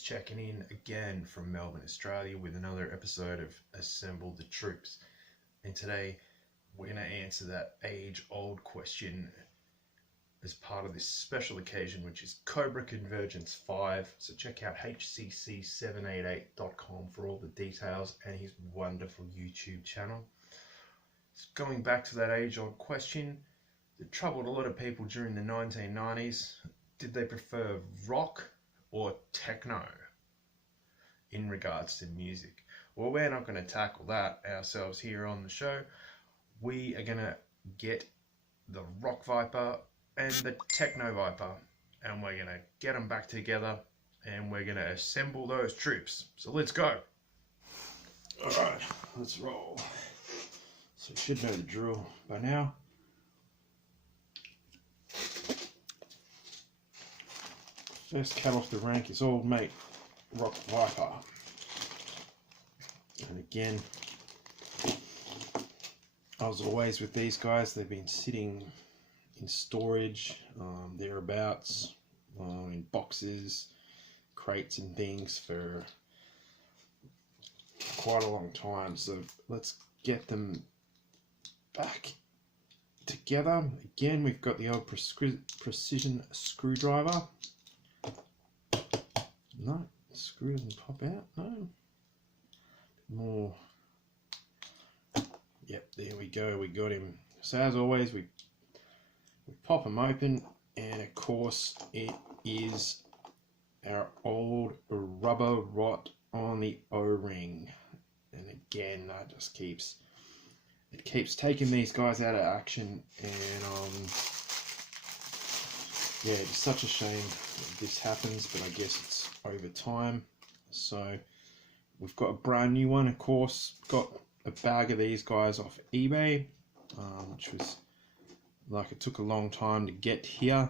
James checking in again from Melbourne, Australia with another episode of Assemble the Troops. And today we're going to answer that age-old question as part of this special occasion, which is COBRA Convergence 5. So check out hcc788.com for all the details and his wonderful YouTube channel. So going back to that age-old question that troubled a lot of people during the 1990s, did they prefer rock or techno in regards to music? Well, we're not going to tackle that ourselves here on the show. We are going to get the Rock Viper and the Techno Viper, and we're going to get them back together and we're going to assemble those troops. So let's go. Alright, let's roll. So you should know the drill by now. First cab off the rank is old mate Rock Viper. And again, as always with these guys, they've been sitting in storage, thereabouts, in boxes, crates and things for quite a long time. So let's get them back together. Again, we've got the old precision screwdriver. No, screw doesn't pop out. No. More. Yep, there we go. We got him. So as always, we pop them open, and of course it is our old rubber rot on the O-ring. And again, that just keeps taking these guys out of action, and yeah, it's such a shame that this happens, but I guess it's over time. So we've got a brand new one, of course. Got a bag of these guys off eBay, which was like, it took a long time to get here,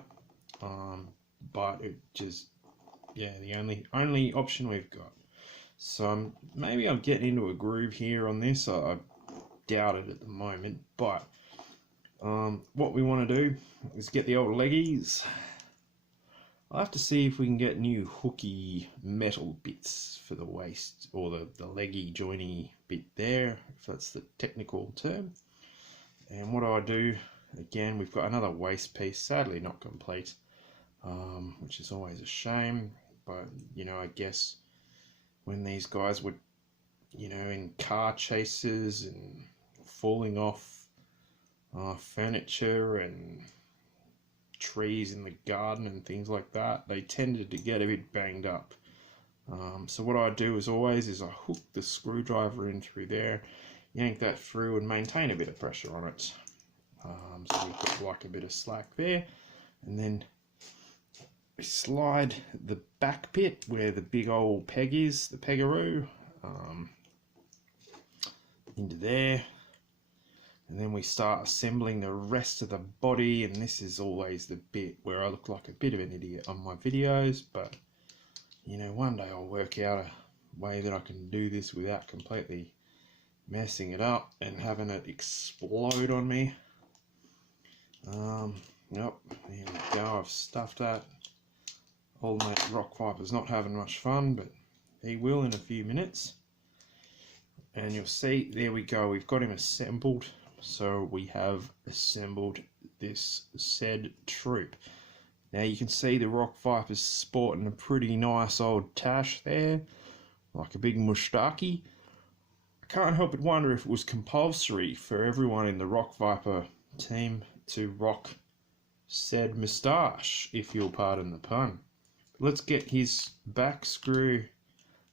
but it just, yeah, the only option we've got. So maybe I'm getting into a groove here on this. I doubt it at the moment, but what we want to do is get the old leggies. I'll have to see if we can get new hooky metal bits for the waist, or the leggy joiny bit there, if that's the technical term. And what I do, again, we've got another waist piece, sadly not complete, which is always a shame. But you know, I guess when these guys were, you know, in car chases and falling off furniture and trees in the garden and things like that, they tended to get a bit banged up. So what I do as always is I hook the screwdriver in through there, yank that through and maintain a bit of pressure on it. So we've got like a bit of slack there, and then we slide the back bit where the big old peg is, the pegaroo, into there. And then we start assembling the rest of the body, and this is always the bit where I look like a bit of an idiot on my videos, but you know, one day I'll work out a way that I can do this without completely messing it up and having it explode on me. Yep, there we go, I've stuffed that. Old mate Rock Viper's not having much fun, but he will in a few minutes. And you'll see, there we go, we've got him assembled. So we have assembled this said troop. Now you can see the Rock Viper's sporting a pretty nice old tash there, like a big moustache. I can't help but wonder if it was compulsory for everyone in the Rock Viper team to rock said moustache, if you'll pardon the pun. Let's get his back screw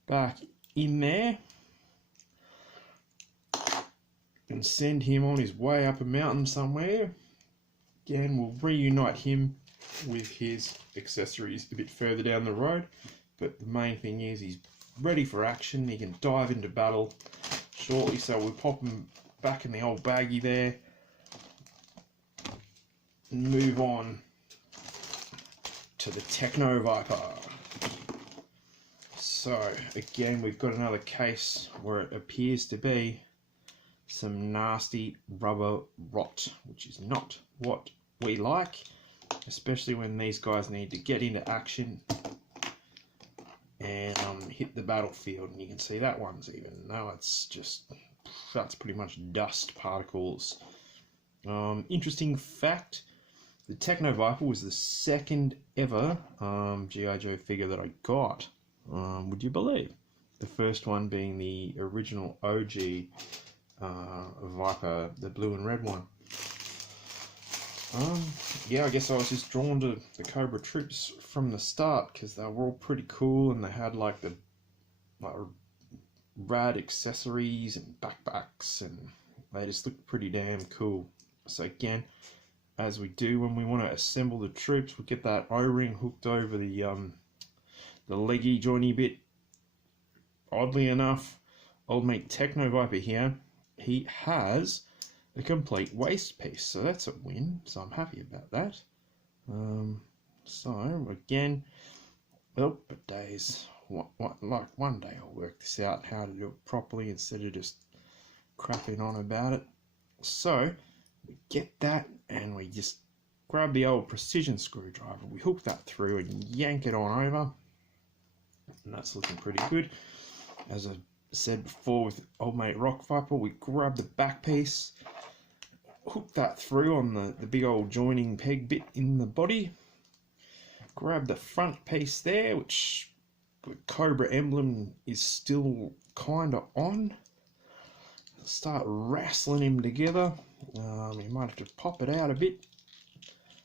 back in there and send him on his way up a mountain somewhere. Again, we'll reunite him with his accessories a bit further down the road, but the main thing is he's ready for action. He can dive into battle shortly, so we'll pop him back in the old baggie there and move on to the Techno Viper. So again, we've got another case where it appears to be some nasty rubber rot, which is not what we like, especially when these guys need to get into action and hit the battlefield, and you can see that one's even. No, that's pretty much dust particles. Interesting fact, the Techno Viper was the second ever G.I. Joe figure that I got, would you believe? The first one being the original OG Viper, the blue and red one. Yeah, I guess I was just drawn to the COBRA troops from the start because they were all pretty cool, and they had like rad accessories and backpacks, and they just looked pretty damn cool. So again, as we do when we want to assemble the troops, we get that O-ring hooked over the leggy joiny bit. Oddly enough, old mate Techno Viper here, he has a complete waist piece, so that's a win, so I'm happy about that. So again, well, but days, like one day I'll work this out, how to do it properly instead of just crapping on about it. So we get that, and we just grab the old precision screwdriver, we hook that through and yank it on over, and that's looking pretty good. As I said before with old mate Rock Viper, we grab the back piece, hook that through on the big old joining peg bit in the body, grab the front piece there, which the COBRA emblem is still kind of on, start wrestling him together. You might have to pop it out a bit,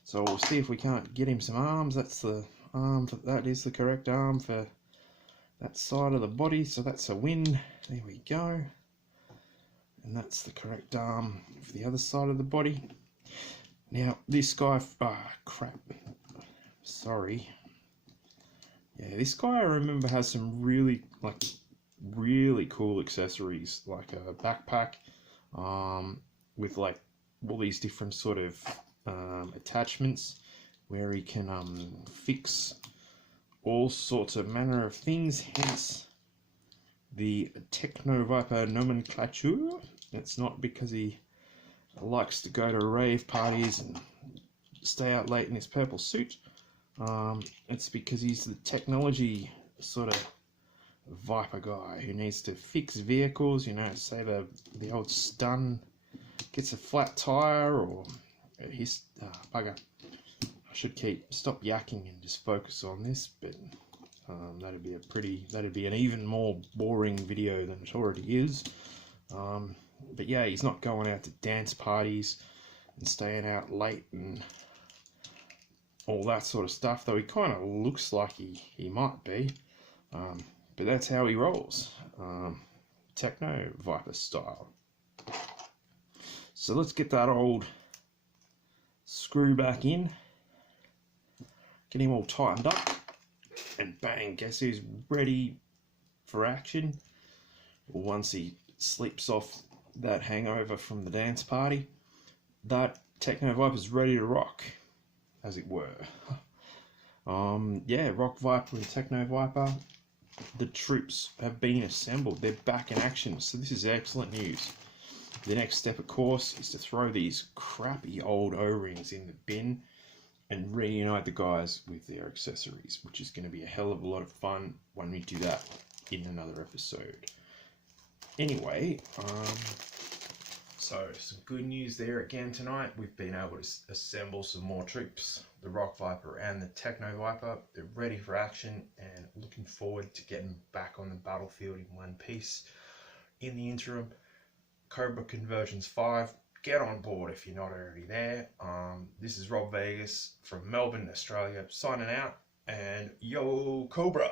so we'll see if we can't get him some arms. That's the arm that is the correct arm for that side of the body, so that's a win. There we go. And that's the correct arm for the other side of the body. Now this guy, crap, sorry. Yeah, this guy I remember has some really cool accessories, like a backpack, with like all these different sort of attachments where he can fix all sorts of manner of things, hence the Techno Viper nomenclature. It's not because he likes to go to rave parties and stay out late in his purple suit. It's because he's the technology sort of Viper guy who needs to fix vehicles, you know, say the old stun gets a flat tire, or his bugger. I should stop yakking and just focus on this, but that'd be an even more boring video than it already is. But yeah, he's not going out to dance parties and staying out late and all that sort of stuff, though he kind of looks like he might be, but that's how he rolls, Techno Viper style. So let's get that old screw back in, get him all tightened up, and bang, guess who's ready for action? Well, once he sleeps off that hangover from the dance party, that Techno Viper's ready to rock, as it were. Yeah, Rock Viper and Techno Viper, the troops have been assembled. They're back in action, so this is excellent news. The next step, of course, is to throw these crappy old O-rings in the bin and reunite the guys with their accessories, which is going to be a hell of a lot of fun when we do that in another episode. Anyway, so some good news there again tonight. We've been able to assemble some more troops. The Rock Viper and the Techno Viper, they're ready for action and looking forward to getting back on the battlefield in one piece. In the interim, COBRA Conversions 5, get on board if you're not already there. This is Rob Vegas from Melbourne, Australia, signing out, and yo COBRA!